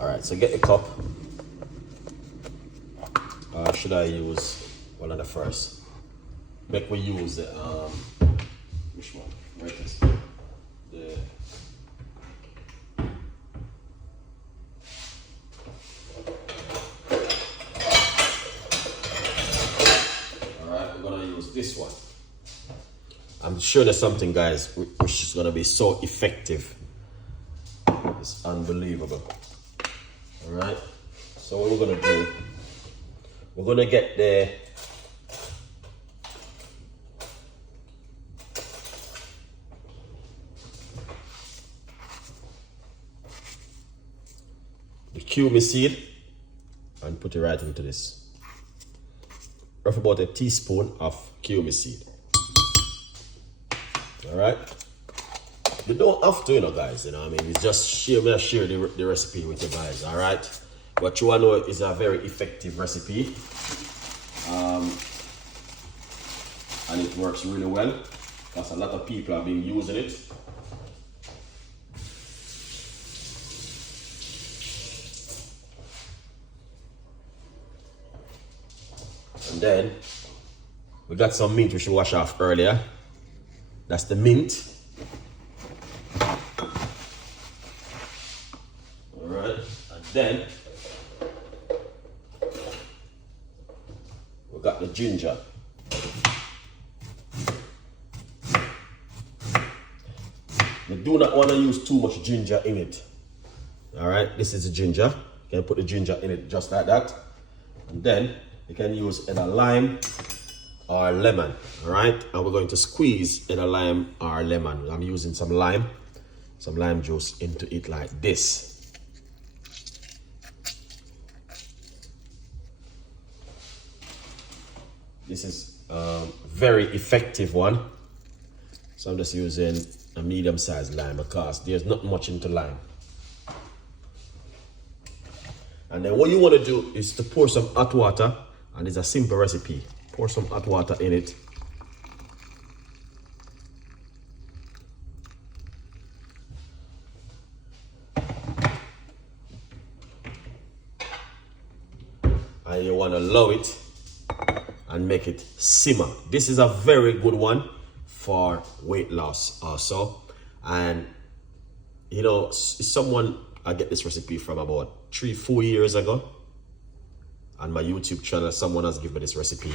All right, so get the cup. Should I use one of the first? Make we use the which one? Where it is? The this one. I'm sure there's something, guys, which is gonna be so effective. It's unbelievable. All right. So what we're gonna do? We're gonna get the cumin seed and put it right into this. Rough about a teaspoon of cumin seed. All right. You don't have to, guys. I mean, it's just share the recipe with you guys. All right. What you want to know is a very effective recipe, and it works really well because a lot of people have been using it. And then we got some mint we should wash off earlier. That's the mint. All right, and then we got the ginger. You do not want to use too much ginger in it. All right, this is the ginger. You can put the ginger in it just like that, and then you can use either lime or lemon. All right, and we're going to squeeze either lime or lemon. I'm using some lime juice into it like this. This is a very effective one. So I'm just using a medium-sized lime because there's not much into lime. And then what you want to do is to pour some hot water, and it's a simple recipe. Pour some hot water in it. And you want to lower it and make it simmer. This is a very good one for weight loss also. And I get this recipe from about 3-4 years ago. On my YouTube channel, someone has given me this recipe,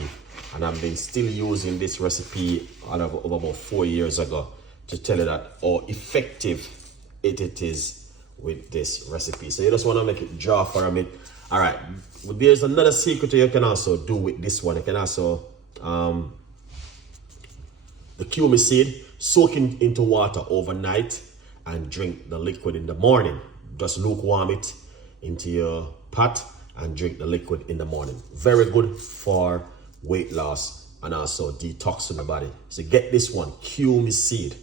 and I've been still using this recipe over about 4 years ago to tell you that how effective it is with this recipe. So you just want to make it draw for a minute. All right, well, there's another secret you can also do with this one. You can also the cumin seed, soak into water overnight and drink the liquid in the morning. Just lukewarm it into your pot and drink the liquid in the morning. Very good for weight loss and also detoxing the body. So get this one, cumin seed.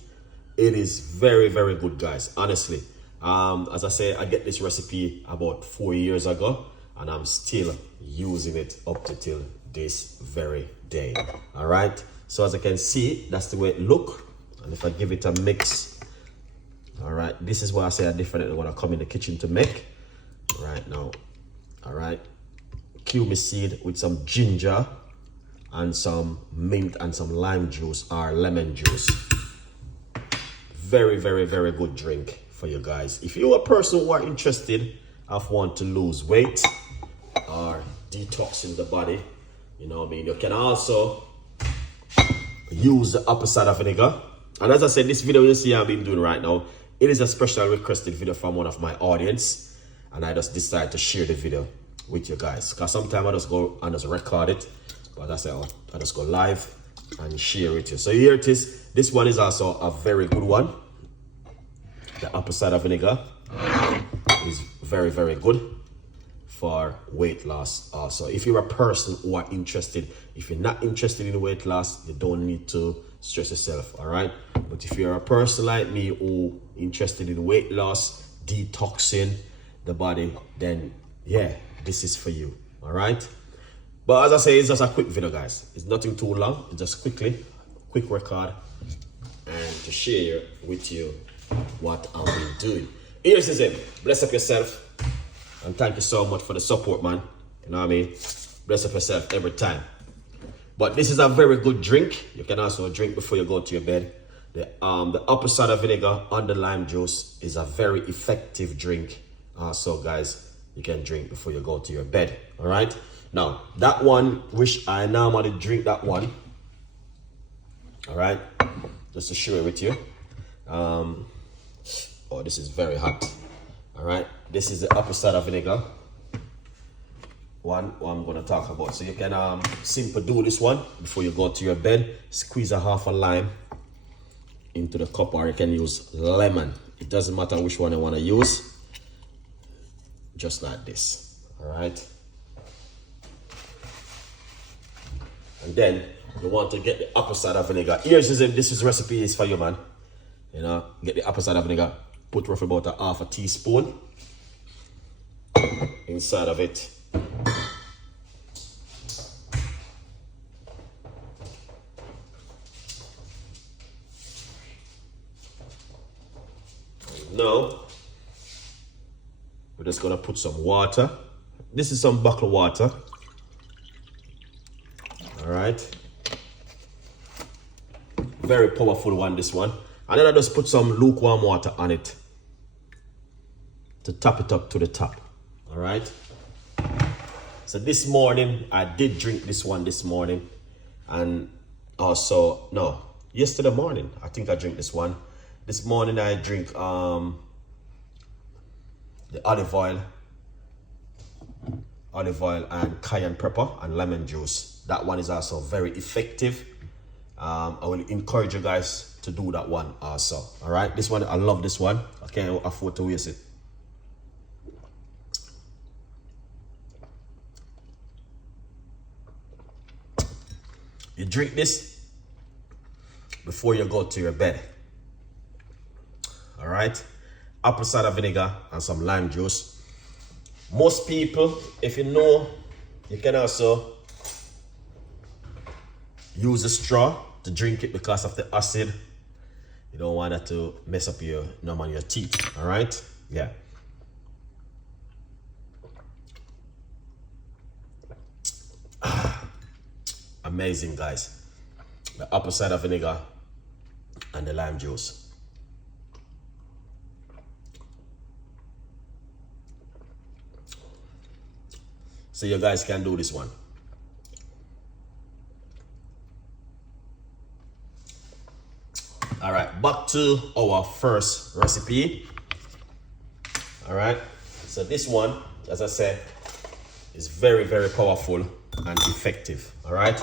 It is very, very good, guys. Honestly, as I say, I get this recipe about 4 years ago, and I'm still using it up to till this very day. All right. So as I can see, that's the way it look. And if I give it a mix, all right, this is why I say I definitely want to come in the kitchen to make right now. All right, cumin seed with some ginger and some mint and some lime juice or lemon juice. Very, very, very good drink for you guys. If you're a person who are interested of want to lose weight or detoxing the body, you can also use the apple cider vinegar. And as I said, this video you see I've been doing right now, it is a special requested video from one of my audience, and I just decided to share the video with you guys because sometimes I just go and just record it, but I say I just go live and share it with you. So here it is. This one is also a very good one. The apple cider vinegar is very, very good for weight loss also. If you're a person who are interested, if you're not interested in weight loss, you don't need to stress yourself, all right? But if you're a person like me who interested in weight loss, detoxing the body, then yeah, this is for you, all right? But as I say, it's just a quick video, guys. It's nothing too long. It's just quick record and to share with you what I've been doing. Here's it. Bless up yourself And thank you so much for the support, man. You know what I mean? Bless up yourself every time. But this is a very good drink. You can also drink before you go to your bed. The apple cider vinegar on the lime juice is a very effective drink. So guys, you can drink before you go to your bed. All right. Now that one, which I normally drink that one. All right. Just to share it with you. Oh, this is very hot. All right. This is the apple cider vinegar. One I'm gonna talk about. So you can simply do this one before you go to your bed. Squeeze a half a lime into the cup, or you can use lemon. It doesn't matter which one you want to use. Just like this. All right. And then you want to get the apple cider vinegar. This is recipe is for you, man. You know, get the apple cider vinegar. Put roughly about a half a teaspoon inside of it. Now, we're just gonna put some water. This is some bottled water. All right. Very powerful one, this one. And then I just put some lukewarm water on it to top it up to the top. All right. So this morning, I did drink this one this morning. And also, no, yesterday morning, I think I drank this one. This morning I drink the olive oil and cayenne pepper and lemon juice. That one is also very effective. I will encourage you guys to do that one also. All right, this one, I love this one. I can't afford to waste it. You drink this before you go to your bed. All right, apple cider vinegar and some lime juice. Most people, if you know, you can also use a straw to drink it because of the acid. You don't want that to mess up your teeth. All right, yeah. Amazing, guys. The apple cider vinegar and the lime juice. So you guys can do this one. All right, back to our first recipe. All right, so this one, as I said, is very, very powerful and effective. All right.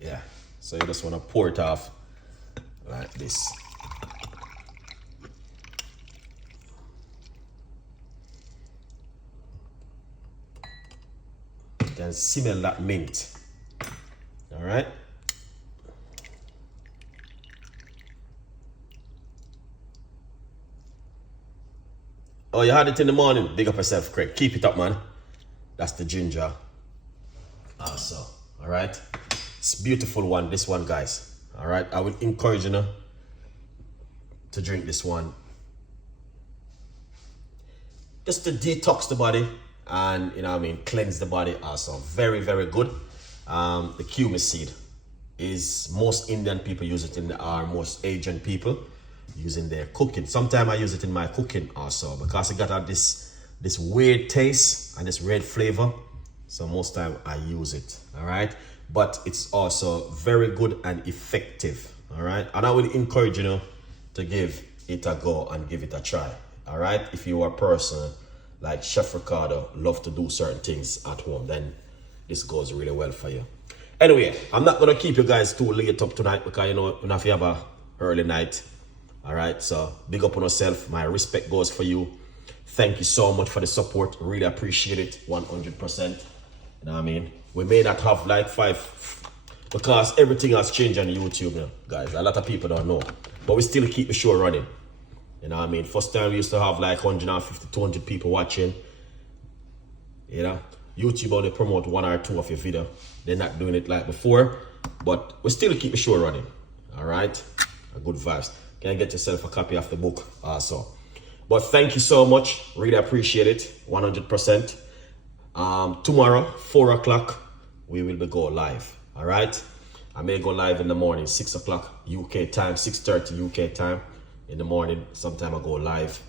Yeah, so you just want to pour it off like this. You can smell that mint. All right. Oh, you had it in the morning. Big up yourself, Craig. Keep it up, man. That's the ginger. Also, all right. It's a beautiful one, this one, guys. All right. I would encourage you to drink this one. Just to detox the body and, you know what I mean, cleanse the body also. Very, very good. The cumin seed is, most Indian people use it most Asian people using their cooking. Sometimes I use it in my cooking also because it got this weird taste and this red flavor. So most time I use it. All right. But it's also very good and effective. All right. And I would encourage you to give it a go and give it a try. All right. If you are a person like Chef Ricardo, love to do certain things at home, then this goes really well for you. Anyway, I'm not going to keep you guys too late up tonight because, you know, if you have a early night. All right. So big up on yourself. My respect goes for you. Thank you so much for the support. Really appreciate it. 100%. You know what I mean? We may not have like 5 because everything has changed on YouTube now, guys. A lot of people don't know. But we still keep the show running. You know what I mean? First time we used to have like 150, 200 people watching. You know? YouTube only promote 1 or 2 of your video. They're not doing it like before. But we still keep the show running. Alright? Good vibes. Can you get yourself a copy of the book also? But thank you so much. Really appreciate it. 100%. Tomorrow, 4 o'clock, we will be go live. All right. I may go live in the morning, 6 o'clock UK time, 6:30 UK time in the morning. Sometime I go live.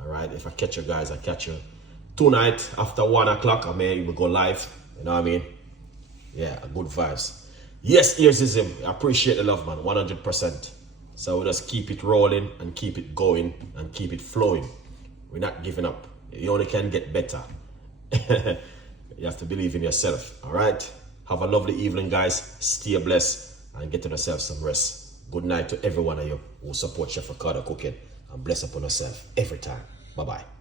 All right. If I catch you guys, I catch you. Tonight, after 1 o'clock, I may even go live. You know what I mean? Yeah, good vibes. Yes, here's him. I appreciate the love, man. 100%. So we just keep it rolling and keep it going and keep it flowing. We're not giving up. You only can get better. You have to believe in yourself. All right. Have a lovely evening, guys. Stay blessed and get yourself some rest. Good night to every one of you who support Chef Ricardo Cooking, and bless upon yourself every time. Bye-bye.